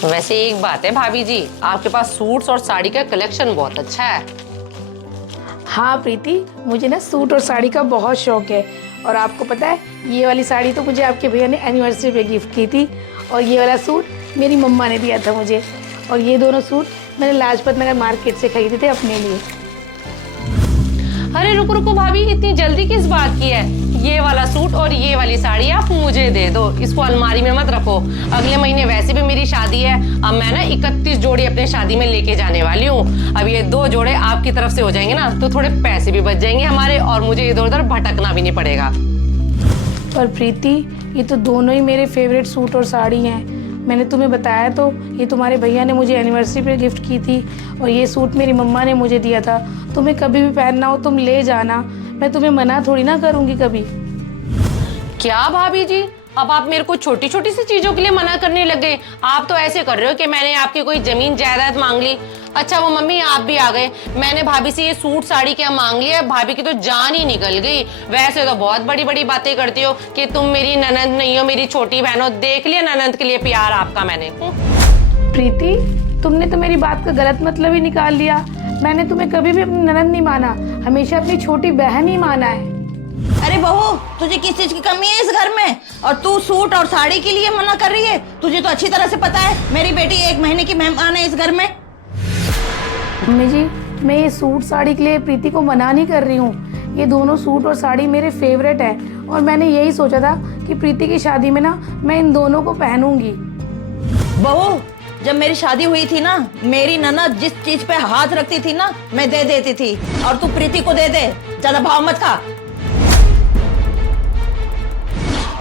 वैसे एक बात है भाभी जी, आपके पास सूट्स और साड़ी का कलेक्शन बहुत अच्छा है। हाँ प्रीति, मुझे ना सूट और साड़ी का बहुत शौक है। और आपको पता है, ये वाली साड़ी तो मुझे आपके भैया ने एनिवर्सरी पे गिफ्ट की थी, और ये वाला सूट मेरी मम्मा ने दिया था मुझे। और ये दोनों सूट मैंने लाजपत नगर मार्केट से खरीदे थे अपने लिए। अरे रुको रुको भाभी, इतनी जल्दी किस बात की है? ये वाला सूट और ये वाली साड़ी आप मुझे दे दो, इसको अलमारी में मत रखो। अगले महीने वैसे भी मेरी शादी है। अब मैं ना 31 जोड़ी अपने शादी में लेके जाने वाली हूँ। अब ये 2 जोड़े आपकी तरफ से हो जाएंगे ना, तो थोड़े पैसे भी बच जाएंगे हमारे, और मुझे इधर उधर भटकना भी नहीं पड़ेगा। पर प्रीति, ये तो दोनों ही मेरे फेवरेट सूट और साड़ी हैं। मैंने तुम्हें बताया तो, ये तुम्हारे भैया ने मुझे एनिवर्सरी पे गिफ्ट की थी, और ये सूट मेरी मम्मा ने मुझे दिया था। तुम्हें कभी भी पहनना हो तुम ले जाना, मैं तुम्हें मना थोड़ी ना करूँगी कभी। क्या भाभी जी, अब आप मेरे को छोटी छोटी सी चीजों के लिए मना करने लग गए? आप तो ऐसे कर रहे हो कि मैंने आपकी कोई जमीन जायदाद मांग ली। अच्छा वो मम्मी आप भी आ गए। मैंने भाभी से ये सूट साड़ी क्या मांग लिया, भाभी की तो जान ही निकल गई। वैसे तो बहुत बड़ी बड़ी बातें करती हो कि तुम मेरी ननंद नहीं हो, मेरी छोटी बहन हो। देख लिया ननंद के लिए प्यार आपका मैंने। प्रीति, तुमने तो मेरी बात का गलत मतलब ही निकाल लिया। मैंने तुम्हें कभी भी अपनी ननंद नहीं माना, हमेशा अपनी छोटी बहन ही माना है। अरे बहू, तुझे किस चीज की कमी है इस घर में? और तू सूट और साड़ी के लिए मना कर रही है? तुझे तो अच्छी तरह से पता है मेरी बेटी 1 महीने की मेहमान है इस घर में। मम्मी जी, मैं ये सूट साड़ी के लिए प्रीति को मना नहीं कर रही हूँ। ये दोनों सूट और साड़ी मेरे फेवरेट हैं, और मैंने यही सोचा था कि प्रीति की शादी में ना मैं इन दोनों को पहनूंगी। बहू, जब मेरी शादी हुई थी ना, मेरी ननद जिस चीज पे हाथ रखती थी ना, मैं दे देती थी। और तू प्रीति को दे दे, ज्यादा भाव मत खा।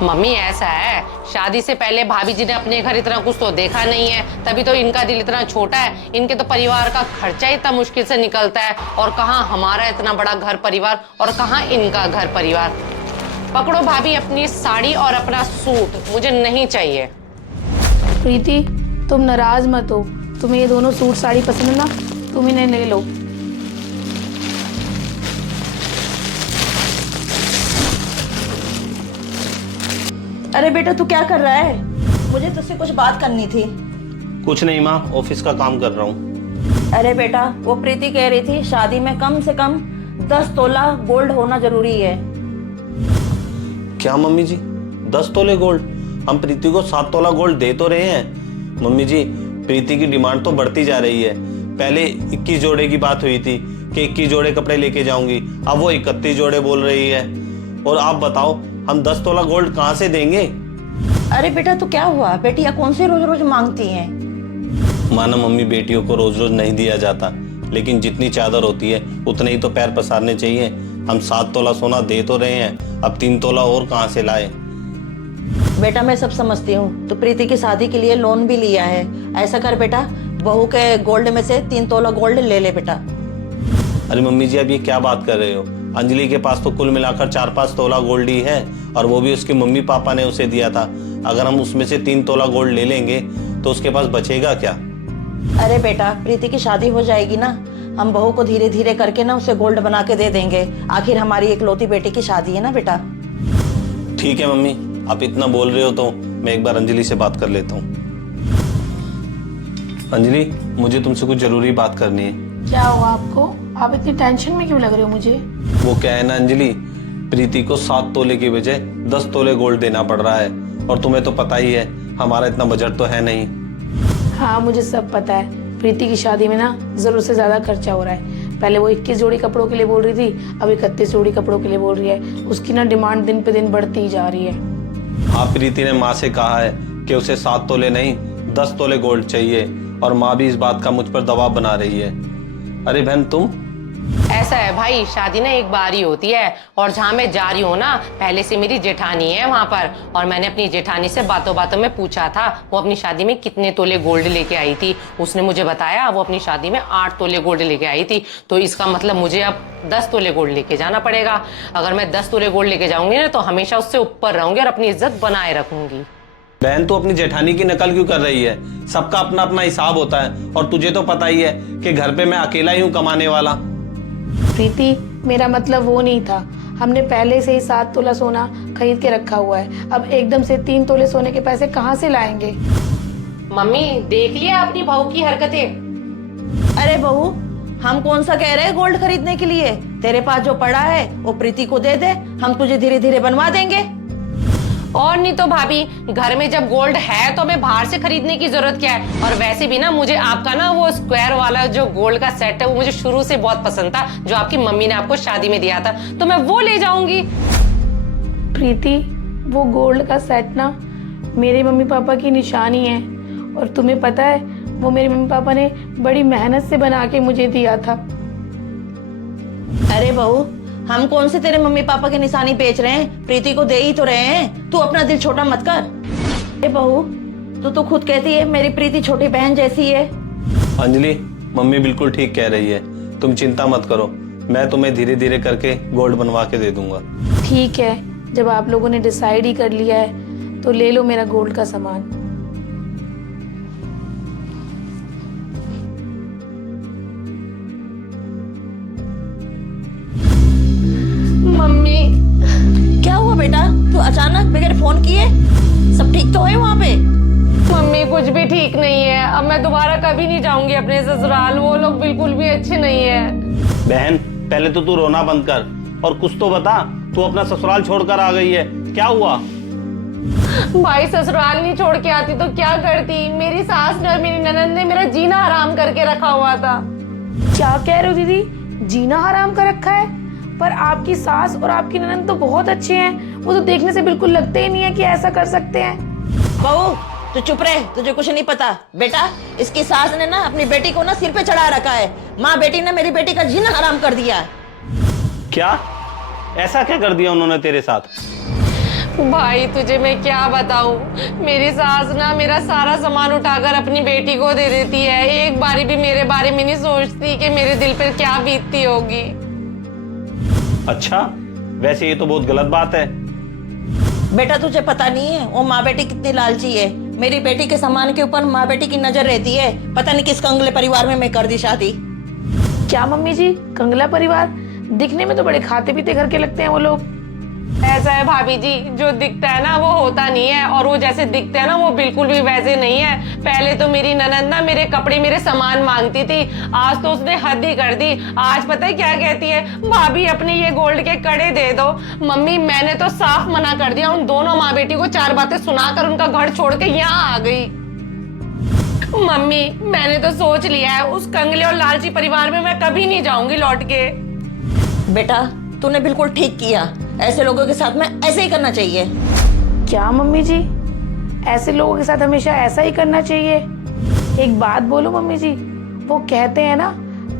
मम्मी ऐसा है, शादी से पहले भाभी जी ने अपने घर इतना कुछ तो देखा नहीं है, तभी तो इनका दिल इतना छोटा है। इनके तो परिवार का खर्चा इतना मुश्किल से निकलता है, और कहाँ हमारा इतना बड़ा घर परिवार और कहाँ इनका घर परिवार। पकड़ो भाभी अपनी साड़ी और अपना सूट, मुझे नहीं चाहिए। प्रीति, तुम नाराज मत हो। तुम्हें ये दोनों सूट साड़ी पसंद है ना, तुम इन्हें ले लो। अरे बेटा, तू क्या कर रहा है? मुझे तुझसे कुछ बात करनी थी। कुछ नहीं माँ, ऑफिस का काम कर रहा हूँ। अरे बेटा, वो प्रीति कह रही थी शादी में कम से कम 10 तोला गोल्ड होना जरूरी है। क्या मम्मी जी, 10 तोले गोल्ड? हम प्रीति को 7 तोला गोल्ड दे तो रहे हैं। मम्मी जी, प्रीति की डिमांड तो बढ़ती जा रही है। पहले 21 जोड़े की बात हुई थी कि 21 जोड़े कपड़े लेके जाऊंगी, अब वो 31 जोड़े बोल रही है। और आप बताओ, हम 10 तोला गोल्ड कहाँ से देंगे? अरे बेटा, तो क्या हुआ? बेटियां कौन से रोज रोज मांगती हैं? माना मम्मी, बेटियों को रोज रोज नहीं दिया जाता, लेकिन जितनी चादर होती है उतने ही तो पैर पसारने चाहिए। हम 7 तोला सोना दे तो रहे हैं, अब 3 तोला और कहाँ से लाए? बेटा मैं सब समझती हूँ, तो प्रीति की शादी के लिए लोन भी लिया है। ऐसा कर बेटा, बहू के गोल्ड में से 3 तोला गोल्ड ले ले बेटा। अरे मम्मी जी, अब ये क्या बात कर रहे हो? अंजलि के पास तो कुल मिलाकर 4-5 तोला गोल्ड ही है, और वो भी उसके मम्मी पापा ने उसे दिया था। अगर हम उसमें से 3 तोला गोल्ड ले लेंगे तो उसके पास बचेगा क्या? अरे बेटा, प्रीति की शादी हो जाएगी ना, हम बहू को धीरे धीरे करके ना उसे गोल्ड बना के दे देंगे। आखिर हमारी इकलौती बेटी की शादी है ना बेटा। ठीक है मम्मी, आप इतना बोल रहे हो तो मैं एक बार अंजलि से बात कर लेता हूँ। अंजलि, मुझे तुमसे कुछ जरूरी बात करनी है। क्या हुआ आपको? आप इतनी टेंशन में क्यों लग रहे हो मुझे? वो क्या है ना अंजलि, प्रीति को 7 तोले की बजाय 10 तोले गोल्ड देना पड़ रहा है, और तुम्हें तो पता ही है हमारा इतना बजट तो है नहीं। हाँ, मुझे सब पता है। प्रीति की शादी में ना जरूर से ज्यादा खर्चा हो रहा है। पहले वो 21 जोड़ी कपड़ों के लिए बोल रही थी, अब 31 जोड़ी कपड़ों के लिए बोल रही है। उसकी ना डिमांड दिन पे दिन बढ़ती ही जा रही है। हाँ, प्रीति ने माँ से कहा है कि उसे 7 तोले नहीं 10 तोले गोल्ड चाहिए, और माँ भी इस बात का मुझ पर दबाव बना रही है। अरे बहन, तुम? ऐसा है भाई, शादी ना एक बार ही होती है, और जहाँ मैं जा रही हूँ ना, पहले से मेरी जेठानी है वहां पर, और मैंने अपनी जेठानी से बातों बातों में पूछा था वो अपनी शादी में कितने तोले गोल्ड लेके आई थी। उसने मुझे बताया वो अपनी शादी में 8 तोले गोल्ड लेके आई थी। तो इसका मतलब मुझे अब 10 तोले गोल्ड लेके जाना पड़ेगा। अगर मैं 10 तोले गोल्ड लेके जाऊंगी ना, तो हमेशा उससे ऊपर रहूंगी और अपनी इज्जत बनाए रखूंगी। बहन, तू अपनी जेठानी की नकल क्यों कर रही है? सबका अपना अपना हिसाब होता है, और तुझे तो पता ही है कि घर पे मैं अकेला ही हूँ कमाने वाला। प्रीति, मेरा मतलब वो नहीं था। हमने पहले से ही 7 तोला सोना खरीद के रखा हुआ है। अब एकदम से 3 तोले सोने के पैसे कहाँ से लाएंगे? मम्मी देख लिया अपनी बहू की हरकतें। अरे बहू, हम कौन सा कह रहे हैं गोल्ड खरीदने के लिए? तेरे पास जो पड़ा है वो प्रीति को दे दे, हम तुझे धीरे धीरे बनवा देंगे। और नहीं तो भाभी, घर में जब गोल्ड है तो हमें बाहर से खरीदने की जरूरत क्या है। और वैसे भी ना मुझे आपका ना वो स्क्वायर वाला जो गोल्ड का सेट है वो मुझे शुरू से बहुत पसंद था, जो आपकी मम्मी ने आपको शादी में दिया था, तो मैं वो ले जाऊंगी। प्रीति, वो गोल्ड का सेट ना मेरे मम्मी पापा की निशानी है, और तुम्हें पता है वो मेरे मम्मी पापा ने बड़ी मेहनत से बना के मुझे दिया था। अरे बहू, हम कौन से तेरे मम्मी पापा की निशानी बेच रहे हैं, प्रीति को दे ही तो रहे हैं। तू अपना दिल छोटा मत कर। अरे बहू, तू खुद कहती है मेरी प्रीति छोटी बहन जैसी है। अंजलि, मम्मी बिल्कुल ठीक कह रही है, तुम चिंता मत करो, मैं तुम्हें धीरे धीरे करके गोल्ड बनवा के दे दूंगा। ठीक है, जब आप लोगों ने डिसाइड ही कर लिया है तो ले लो मेरा गोल्ड का सामान। मम्मी, क्या हुआ बेटा? तू अचानक बगैर फोन किए? सब ठीक तो है वहाँ पे? मम्मी कुछ भी ठीक नहीं है। अब मैं दोबारा कभी नहीं जाऊंगी अपने ससुराल, वो लोग बिल्कुल भी अच्छे नहीं है। बहन, पहले तो तू रोना बंद कर और कुछ तो बता, तू अपना ससुराल छोड़कर आ गई है, क्या हुआ? भाई ससुराल नहीं छोड़ के आती तो क्या करती? मेरी सास ने और मेरी ननद ने मेरा जीना हराम करके रखा हुआ था। क्या कह रहे हो दीदी? जीना हराम कर रखा है? पर आपकी सास और आपकी ननद तो बहुत अच्छे हैं, वो तो देखने से बिल्कुल लगते ही नहीं है कि ऐसा कर सकते हैं। बहू, तू चुप रहे, तुझे कुछ नहीं पता। बेटा, इसकी सास ने ना अपनी बेटी को ना सिर पे चढ़ा रखा है। माँ बेटी ने मेरी बेटी का जीना हराम कर दिया। क्या? ऐसा क्या कर दिया उन्होंने तेरे साथ? भाई तुझे मैं क्या बताऊं, मेरी सास ना मेरा सारा सामान उठाकर अपनी बेटी को दे देती है। एक बारी भी मेरे बारे में नहीं सोचती कि मेरे दिल पर क्या बीतती होगी। अच्छा, वैसे ये तो बहुत गलत बात है। बेटा तुझे पता नहीं है वो माँ बेटी कितनी लालची है। मेरी बेटी के सामान के ऊपर माँ बेटी की नजर रहती है। पता नहीं किस कंगले परिवार में मैं कर दी शादी। क्या मम्मी जी, कंगला परिवार? दिखने में तो बड़े खाते पीते घर के लगते हैं वो लोग। ऐसा है भाभी जी, जो दिखता है ना वो होता नहीं है, और वो जैसे दिखते हैं ना वो बिल्कुल भी वैसे नहीं है। पहले तो मेरी ननद ना मेरे कपड़े मेरे सामान मांगती थी, आज तो उसने हद ही कर दी। आज पता है क्या कहती है? भाभी अपने ये गोल्ड के कड़े दे दो। मम्मी मैंने तो साफ मना कर दिया, उन दोनों माँ बेटी को 4 बातें सुनाकर उनका घर छोड़ के यहाँ आ गई। मम्मी मैंने तो सोच लिया है उस कंगले और लालची परिवार में मैं कभी नहीं जाऊंगी लौट के। बेटा तूने बिल्कुल ठीक किया, ऐसे लोगों के साथ में ऐसे ही करना चाहिए। क्या मम्मी जी, ऐसे लोगों के साथ हमेशा ऐसा ही करना चाहिए? एक बात बोलो मम्मी जी, वो कहते हैं ना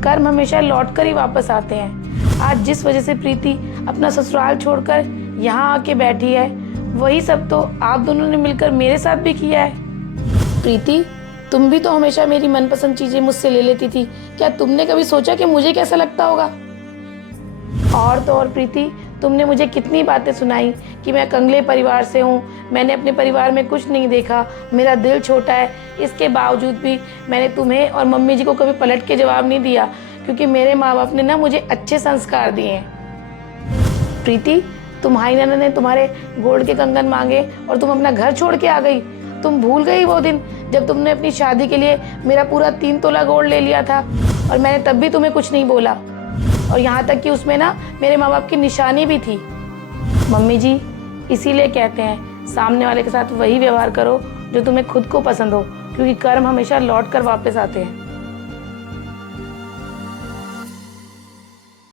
कर्म हमेशा लौट कर ही वापस आते हैं। आज जिस वजह से प्रीति अपना ससुराल छोड़कर यहाँ आके बैठी है, वही सब तो आप दोनों ने मिलकर मेरे साथ भी किया है। प्रीति, तुम भी तो हमेशा मेरी मनपसंद चीजें मुझसे ले लेती थी, क्या तुमने कभी सोचा कि मुझे कैसा लगता होगा? और तो और प्रीति, तुमने मुझे कितनी बातें सुनाई कि मैं कंगले परिवार से हूँ, मैंने अपने परिवार में कुछ नहीं देखा, मेरा दिल छोटा है। इसके बावजूद भी मैंने तुम्हें और मम्मी जी को कभी पलट के जवाब नहीं दिया, क्योंकि मेरे माँ बाप ने ना मुझे अच्छे संस्कार दिए हैं। प्रीति, तुम्हारी ननद ने तुम्हारे गोल्ड के कंगन मांगे और तुम अपना घर छोड़ के आ गई। तुम भूल गई वो दिन जब तुमने अपनी शादी के लिए मेरा पूरा 3 तोला गोल्ड ले लिया था, और मैंने तब भी तुम्हें कुछ नहीं बोला, और यहाँ तक कि उसमें ना मेरे माँ बाप की निशानी भी थी। मम्मी जी, इसीलिए कहते हैं सामने वाले के साथ वही व्यवहार करो जो तुम्हें खुद को पसंद हो, क्योंकि कर्म हमेशा लौट कर वापस आते हैं।